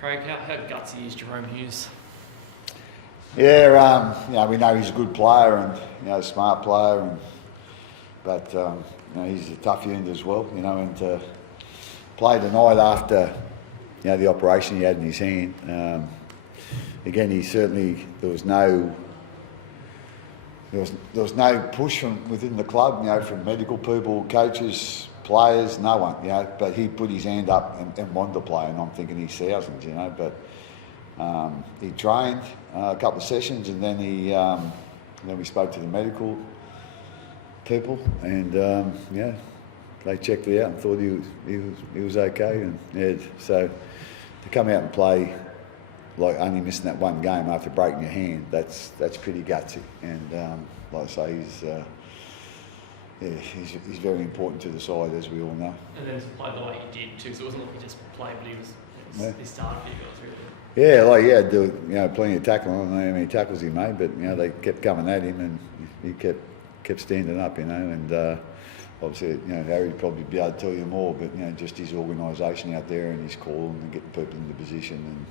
Craig, how gutsy is Jerome Hughes? Yeah, we know he's a good player and a smart player, but he's a tough unit as well. And to play tonight after the operation he had in his hand. Again, there was no push from within the club, from medical people, coaches, players, no one, but he put his hand up and wanted to play, and I'm thinking he's thousands, but he trained a couple of sessions, and then then we spoke to the medical people, and they checked it out and thought he was okay, and so to come out and play like only missing that one game after breaking your hand, that's pretty gutsy, and like I say, he's very important to the side, as we all know. And then to play the way he did too, so it wasn't like he just played, but he started for you guys really. Yeah, he had plenty of tackling. I don't know how many tackles he made, but they kept coming at him, and he kept standing up, and obviously, Harry'd probably be able to tell you more, but just his organisation out there and his call and getting people into position and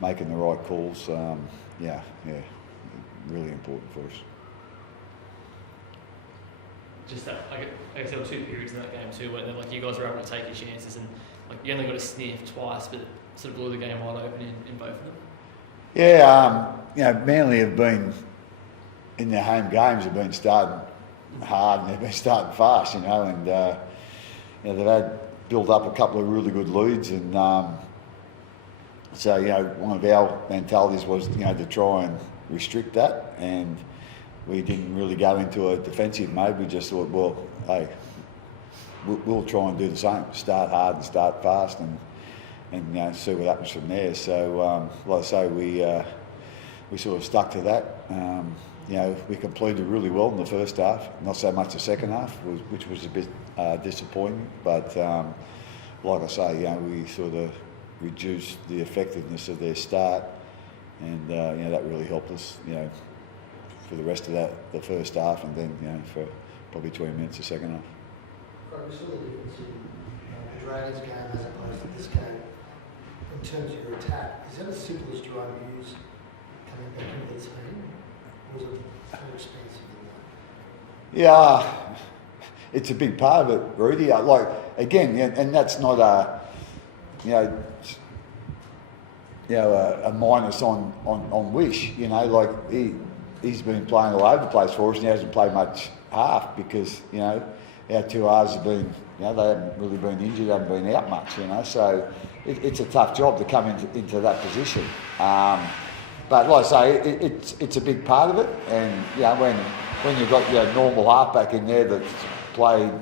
making the right calls, really important for us. Just that, I guess there were two periods in that game too, where you guys were able to take your chances, and you only got a sniff twice, but it sort of blew the game wide open in both of them. Yeah, Manly have been in their home games, have been starting hard and they've been starting fast, and they've had built up a couple of really good leads, and so one of our mentalities was to try and restrict that, and we didn't really go into a defensive mode. We just thought, well, hey, we'll try and do the same, start hard and start fast, and see what happens from there. So like I say, we sort of stuck to that. We completed really well in the first half, not so much the second half, which was a bit disappointing. But like I say, we sort of reduced the effectiveness of their start, and that really helped us, for the rest of the first half, and then for probably 20 minutes the second half. Right, we saw the difference in the Dragons game as opposed to this game in terms of your attack. Is that as simple as Jerome Hughes coming back into the team, or was it more expensive than that? Yeah, it's a big part of it, Rudy. Again, and that's not a minus on Wish. He's been playing all over the place for us, and he hasn't played much half because our two halves have been, they haven't really been injured, haven't been out much, so it's a tough job to come into that position. But like I say, it's a big part of it, and when you've got your normal halfback in there that's played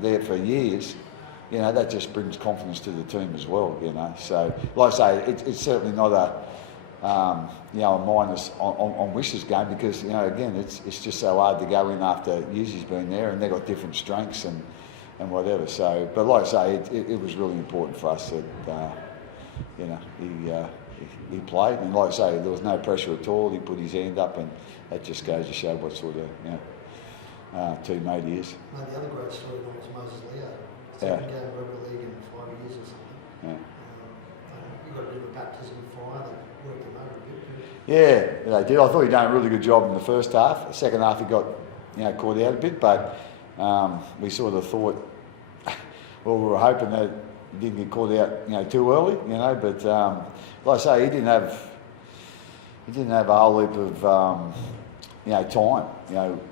there for years, that just brings confidence to the team as well. So like I say, it's certainly not a minus on Wish's game, because again, it's just so hard to go in after Yuzi's been there, and they've got different strengths and whatever. So, but like I say, it was really important for us that he played, and like I say, there was no pressure at all. He put his hand up, and that just goes to show what sort of teammate he is. Mate, the other great story was Moses Leo. Second game of rugby league in 5 years or something. Yeah. You got a bit of a baptism of fire that worked him over a bit. Yeah, they did. I thought he'd done a really good job in the first half. The second half he got caught out a bit, but we sort of thought, well, we were hoping that he didn't get caught out too early, but like I say, he didn't have a whole heap of time,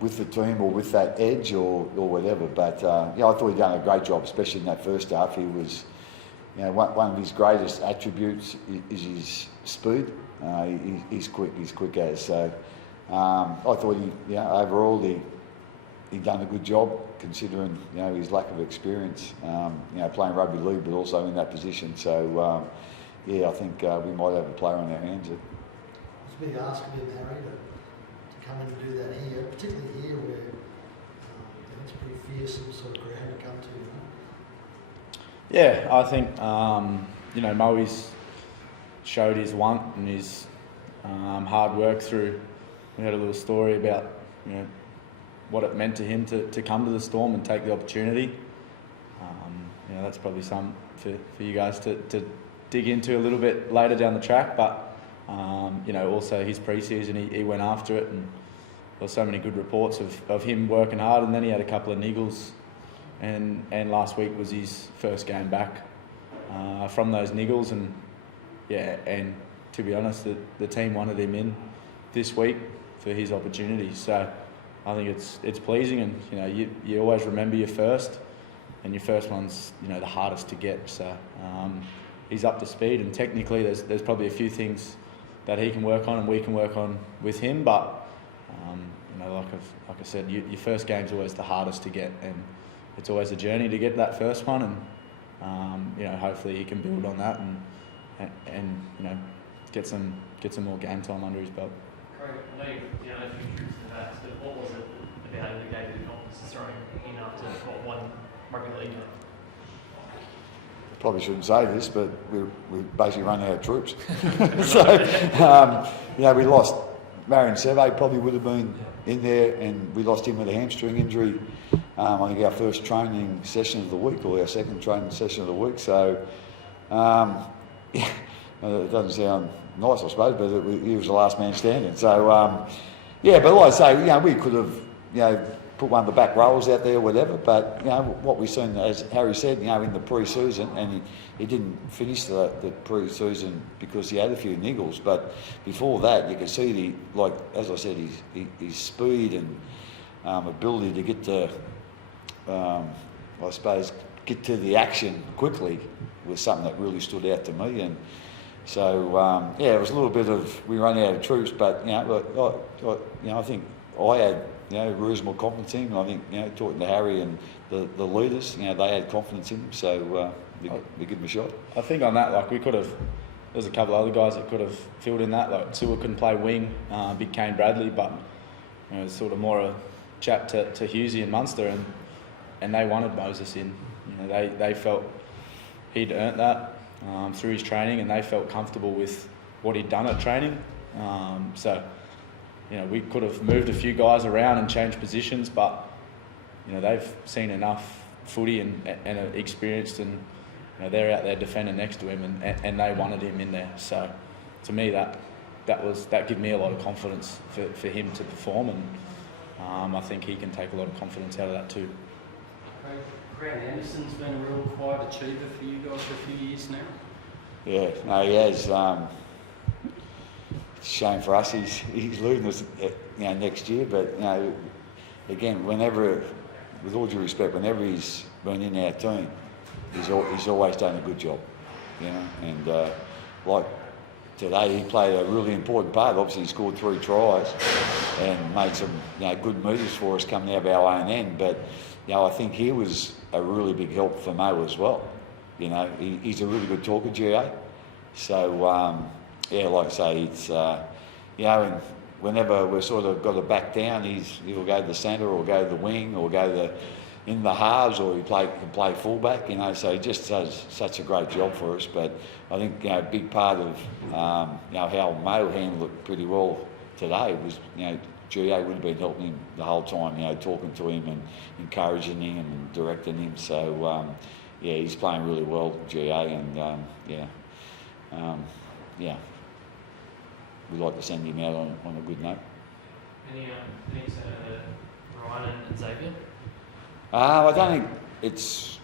with the team or with that edge or whatever. But I thought he'd done a great job, especially in that first half. He was, one of his greatest attributes is his speed. He's quick as. So I thought overall he done a good job, considering his lack of experience, playing rugby league, but also in that position. So I think we might have a player on our hands. It's a big ask of him, Harry, to come in and do that here, particularly here where it's pretty fearsome sort of ground to come to. Yeah, I think Moe's showed his want and his hard work through. We had a little story about what it meant to him to come to the Storm and take the opportunity. That's probably something for you guys to dig into a little bit later down the track. But you know, also his pre-season, he went after it, and there were so many good reports of him working hard. And then he had a couple of niggles, and last week was his first game back from those niggles. And yeah, and to be honest, the team wanted him in this week for his opportunity. So I think it's pleasing, and you know, you always remember your first, and your first one's, you know, the hardest to get. So he's up to speed, and technically there's probably a few things that he can work on and we can work on with him. But you know, like I said, your first game's always the hardest to get, and it's always a journey to get that first one. And you know, hopefully he can build on that and you know, get some more game time under his belt. Craig, I know you know a few troops in the backs, but what was it about it that gave you the confidence to throwing in after one rugby league game? Probably shouldn't say this, but we basically run out of troops. So, you know, we lost Marion Seve, probably would have been in there, and we lost him with a hamstring injury. I think our first training session of the week, or our second training session of the week. So, yeah, it doesn't sound nice, I suppose, but he was the last man standing. So, yeah, but like I say, you know, we could have, you know, put one of the back rowers out there, whatever. But you know, what we've seen, as Harry said, you know, in the pre-season, and he didn't finish the pre-season because he had a few niggles. But before that, you can see like as I said, his speed and ability to get to, I suppose, get to the action quickly was something that really stood out to me. And so yeah, it was a little bit of we ran out of troops, but you know, I think I had, you know, reasonable confidence in him. I think, you know, talking to Harry and the leaders, you know, they had confidence in him, so we give him a shot. I think on that, like, we could have, there's a couple of other guys that could have filled in that, like Tua couldn't play wing, big Kane Bradley, but you know, it's sort of more a chat to Hughesy and Munster, and they wanted Moses in. You know, they felt he'd earned that through his training, and they felt comfortable with what he'd done at training. So, you know, we could have moved a few guys around and changed positions, but you know, they've seen enough footy and are experienced, and you know, they're out there defending next to him, and they wanted him in there. So, to me, that gave me a lot of confidence for him to perform, and I think he can take a lot of confidence out of that too. Grant Anderson's been a real quiet achiever for you guys for a few years now. Yeah, no, he has. It's a shame for us. He's leaving us, you know, next year. But you know, again, whenever, with all due respect, whenever he's been in our team, he's always done a good job. You know, and like today, he played a really important part. Obviously, he scored 3 tries and made some, you know, good moves for us coming out of our own end. But you know, I think he was a really big help for Mo as well. You know, he's a really good talker, GA. So, yeah, like I say, it's, you know, and whenever we've sort of got to back down, he'll go to the centre or go to the wing or go in the halves, or can play fullback, you know, so he just does such a great job for us. But I think, you know, a big part of, you know, how Mo handled it pretty well today was, you know, GA would have been helping him the whole time, you know, talking to him and encouraging him and directing him. So, yeah, he's playing really well, GA, and yeah, we'd like to send him out on a good note. Any Ryan and Xavier? I don't think it's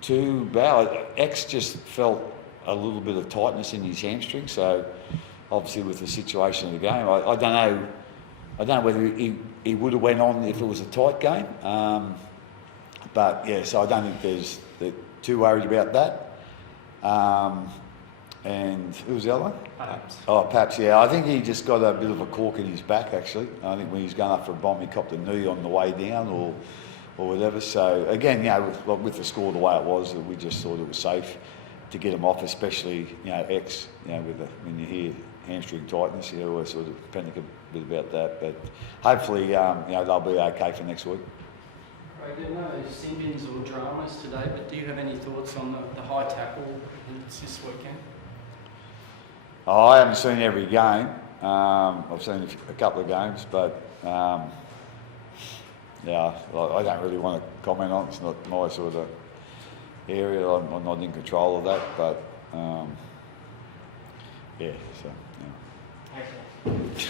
too bad. X just felt a little bit of tightness in his hamstring, so obviously with the situation of the game, I don't know whether he would have went on if it was a tight game. But yeah, so I don't think there's too worried about that. And who was the other one? Paps. Oh, Paps, yeah. I think he just got a bit of a cork in his back, actually. I think when he was going up for a bomb, he copped a knee on the way down or whatever. So, again, you know, with the score the way it was, we just thought it was safe to get him off, especially, you know, X, you know, when you hear hamstring tightness, you always sort of panic a bit about that. But hopefully, you know, they'll be okay for next week. Craig, there are no sin-bins or dramas today, but do you have any thoughts on the high tackle that's this weekend? Oh, I haven't seen every game. I've seen a couple of games, but yeah, I don't really want to comment on it. It's not my sort of area. I'm not in control of that, but yeah, so. Yeah. Thanks, mate.